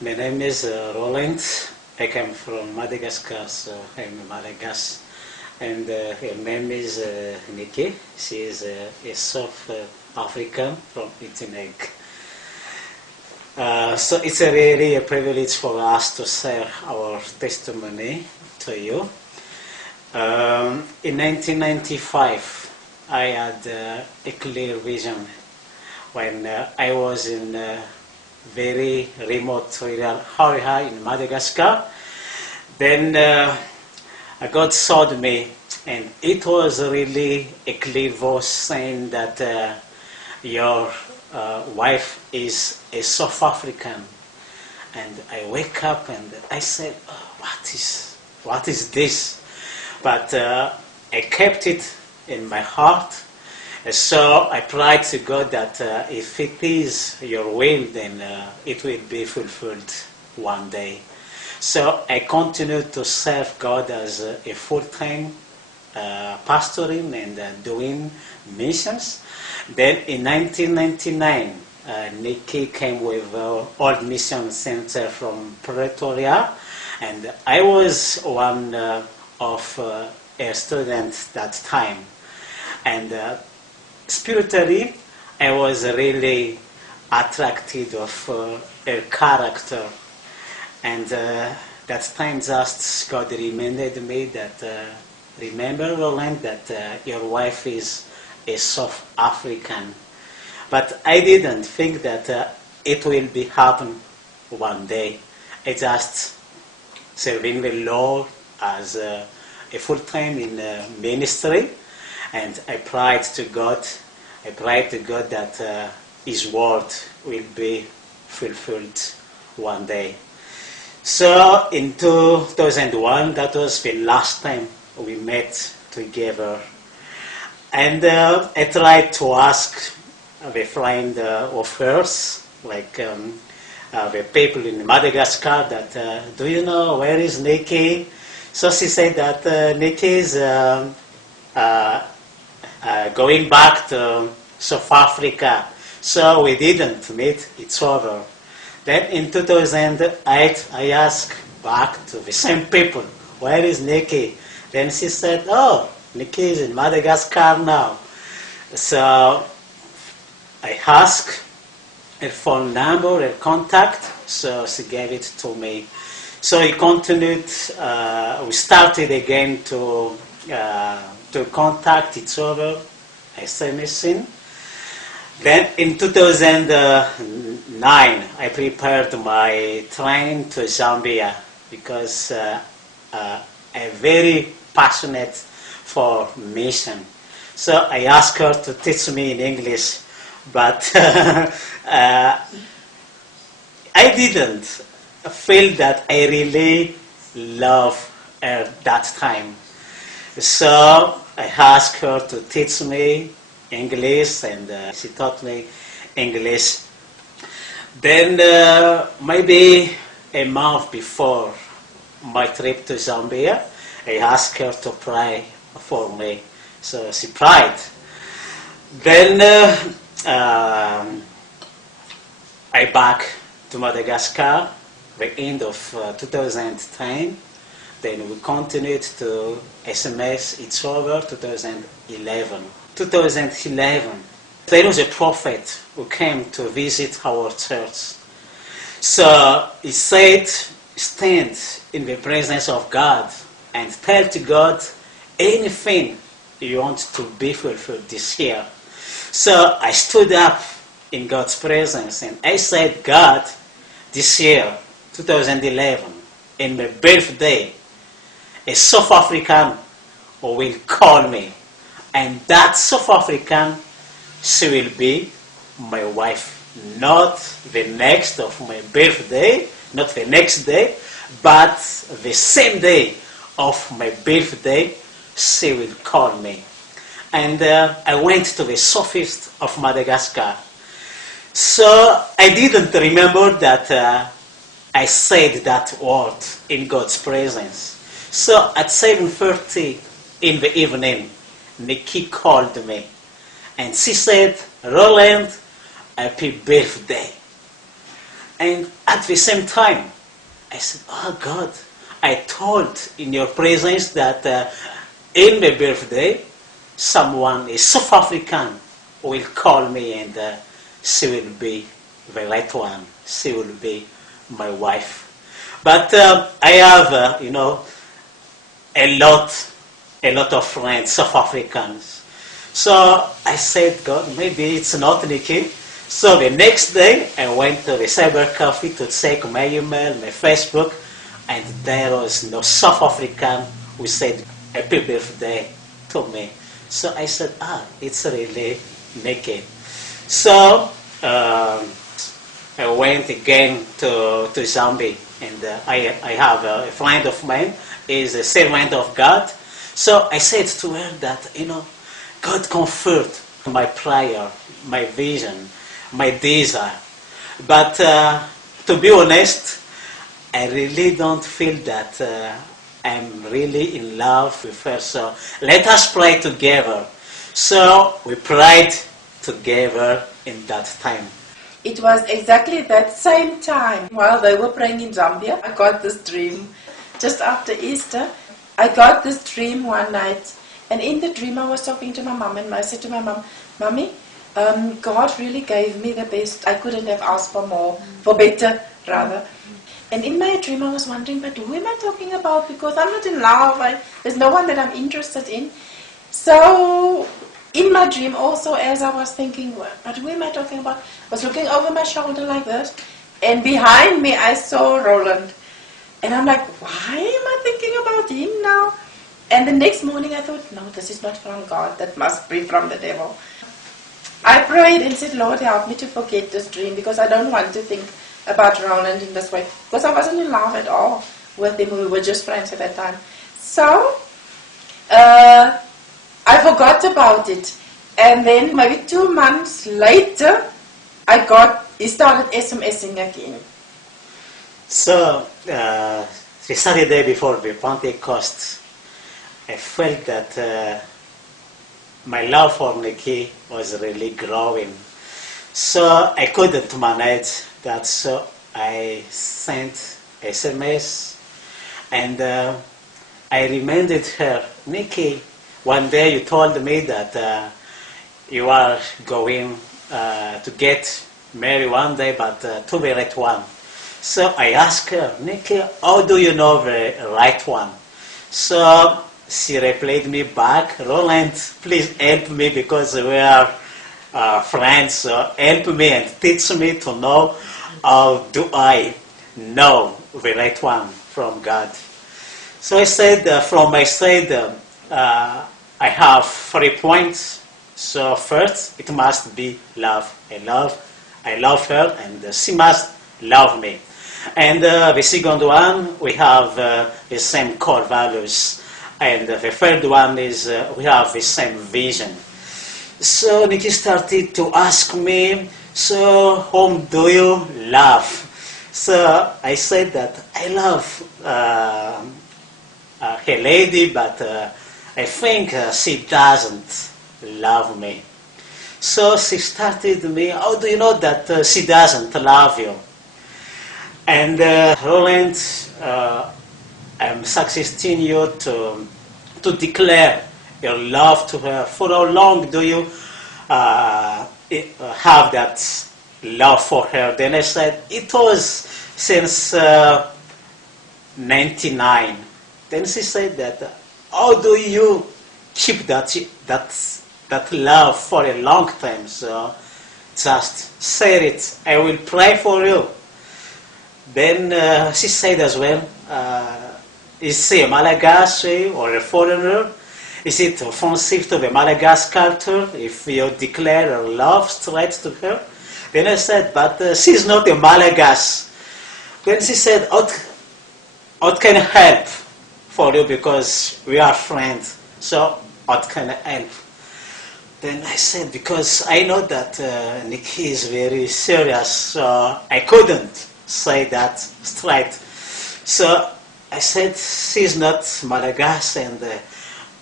My name is Rolland. I come from Madagascar, so I'm Madagascar. And her name is Nicky. She is a South African from Itinek. So it's really a privilege for us to share our testimony to you. In 1995, I had a clear vision when I was in a very remote rural area in Madagascar. Then God saw me, and it was really a clear voice saying that your wife is a South African. And I wake up and I said, oh, what is this? But I kept it in my heart. So I prayed to God that if it is your will, then it will be fulfilled one day. So I continued to serve God as a full-time pastoring and doing missions. Then in 1999, Nicky came with Old Mission Center from Pretoria, and I was one of a student that time. And spiritually, I was really attracted of her character. And that time just God reminded me that, remember, Rolland, that your wife is a South African. But I didn't think that it will be happen one day. I just serving the Lord as a full-time in ministry. And I prayed to God that His word will be fulfilled one day. So in 2001, that was the last time we met together. And I tried to ask the friend of hers, like the people in Madagascar, that do you know where is Nicky? So she said that Nicky is going back to South Africa. So we didn't meet each other. Then in 2008, I asked back to the same people, where is Nicky? Then she said, oh, Nicky is in Madagascar now. So I asked her phone number, her contact, so she gave it to me. So we continued, we started again to contact each other, SMSing. Then in 2009, I prepared my train to Zambia because I'm very passionate for mission. So I asked her to teach me in English, but I didn't feel that I really love her that time. So I asked her to teach me English, and she taught me English. Then maybe a month before my trip to Zambia, I asked her to pray for me. So she prayed. Then I back to Madagascar the end of 2010. Then we continued to SMS each other 2011. 2011, there was a prophet who came to visit our church. So he said, stand in the presence of God and tell to God anything you want to be fulfilled this year. So I stood up in God's presence and I said, God, this year, 2011, in my birthday, a South African will call me. And that South African, she will be my wife. Not the next of my birthday, not the next day, but the same day of my birthday, she will call me. And I went to the southeast of Madagascar. So I didn't remember that I said that word in God's presence. So at 7:30 in the evening, Nicky called me and she said, Rolland, happy birthday. And at the same time, I said, oh God, I told in your presence that in my birthday, someone, a South African, will call me and she will be the right one. She will be my wife. But I have, a lot of friends, South Africans. So I said, God, maybe it's not Nicky. So the next day, I went to the cyber cafe to check my email, my Facebook, and there was no South African who said happy birthday to me. So I said, it's really Nicky. So I went again to Zambia, and I have a friend of mine, is a servant of God. So I said to her that, God confirmed my prayer, my vision, my desire. But to be honest, I really don't feel that I'm really in love with her. So let us pray together. So we prayed together in that time. It was exactly that same time while they were praying in Zambia. I got this dream just after Easter. I got this dream one night, and in the dream I was talking to my mom, and I said to my mom, Mommy, God really gave me the best. I couldn't have asked for more, for better rather. And in my dream I was wondering, but who am I talking about? Because I'm not in love. There's no one that I'm interested in. So in my dream also, as I was thinking, but who am I talking about? I was looking over my shoulder like this, and behind me I saw Rolland. And I'm like, why am I thinking about him now? And the next morning I thought, no, this is not from God. That must be from the devil. I prayed and said, Lord, help me to forget this dream, because I don't want to think about Rolland in this way. Because I wasn't in love at all with him. We were just friends at that time. So I forgot about it. And then maybe 2 months later, he started SMSing again. So the Saturday before the Pentecost, I felt that my love for Nicky was really growing. So I couldn't manage that, so I sent SMS, and I reminded her, Nicky, one day you told me that you are going to get married one day, but to the right one. So I asked her, Nicky, how do you know the right one? So she replied me back, Rolland, please help me, because we are friends, so help me and teach me to know how do I know the right one from God. So I said, from my side, I have 3 points. So first, it must be love. I love her, and she must love me. And the second one, we have the same core values. And the third one is we have the same vision. So Nicky started to ask me, so whom do you love? So I said that I love a lady, but I think she doesn't love me. So she started me, how do you know that she doesn't love you? And Rolland, I'm suggesting you to declare your love to her. For how long do you have that love for her? Then I said, it was since 99. Then she said that, how do you keep that love for a long time? So just say it, I will pray for you. Then she said as well, is she a Malagasy or a foreigner? Is it offensive to the Malagasy culture if you declare your love straight to her? Then I said, but she's not a Malagasy. Then she said, what can I help for you, because we are friends, so what can I help? Then I said, because I know that Nicky is very serious, so I couldn't say that straight. So I said, she's not Malagasy, and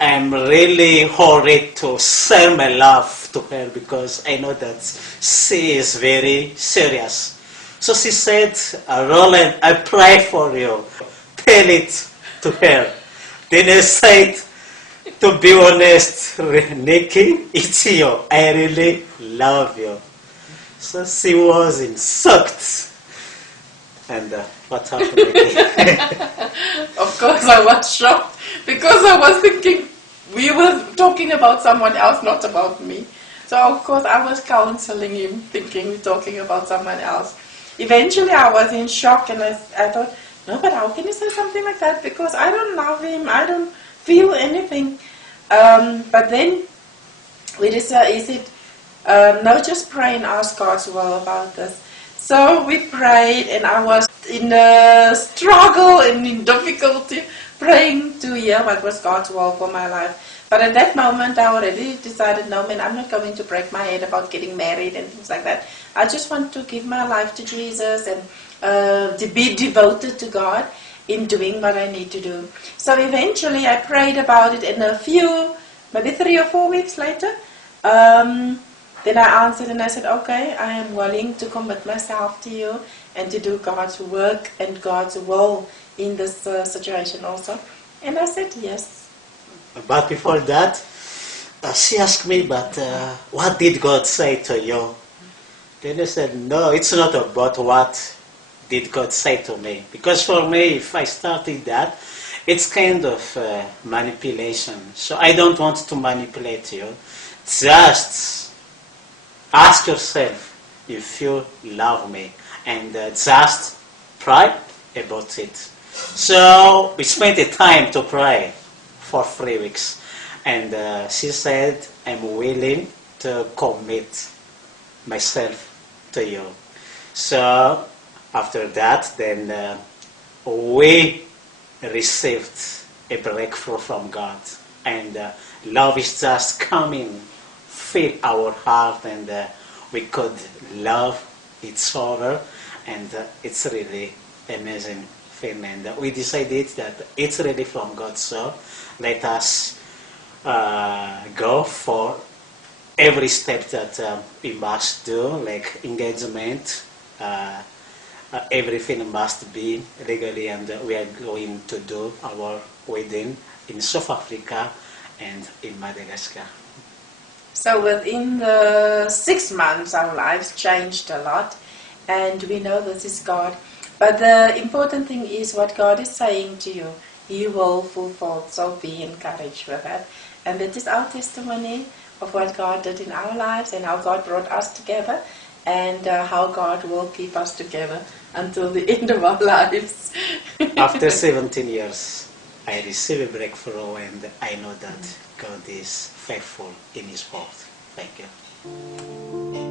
I'm really hurried to share my love to her, because I know that she is very serious. So she said, Rolland, I pray for you. Tell it to her. Then I said, to be honest, Nicky, it's you. I really love you. So she was shocked. And what happened, Nicky? Of course I was shocked because I was thinking we were talking about someone else, not about me. So of course I was counseling him, thinking we're talking about someone else. Eventually I was in shock and I thought, no, but how can you say something like that? Because I don't love him, I don't feel anything. But then we decided, he said, no, just pray and ask God's will about this. So we prayed and I was in a struggle and in difficulty praying to hear what was God's will for my life. But at that moment I already decided, no man, I'm not going to break my head about getting married and things like that. I just want to give my life to Jesus and to be devoted to God in doing what I need to do. So eventually I prayed about it, and a few, maybe 3 or 4 weeks later, then I answered and I said, okay, I am willing to commit myself to you and to do God's work and God's will in this situation also. And I said yes. But before that, she asked me, but what did God say to you? Then I said, no, it's not about what did God say to me. Because for me, if I started that, it's kind of manipulation. So I don't want to manipulate you. Just ask yourself if you love me. And just pray about it. So we spent the time to pray for 3 weeks. And she said, I'm willing to commit myself to you. So after that, then we received a breakthrough from God. And love is just coming, fill our heart, and we could love each other. And it's really amazing thing. And we decided that it's really from God. So let us go for every step that we must do, like engagement. Everything must be legally, and we are going to do our wedding in South Africa and in Madagascar. So within the 6 months our lives changed a lot, and we know this is God. But the important thing is what God is saying to you, He will fulfill, so be encouraged with that. And that is our testimony of what God did in our lives and how God brought us together, and how God will keep us together until the end of our lives. After 17 years, I received a breakthrough, and I know that God is faithful in His word. Thank you.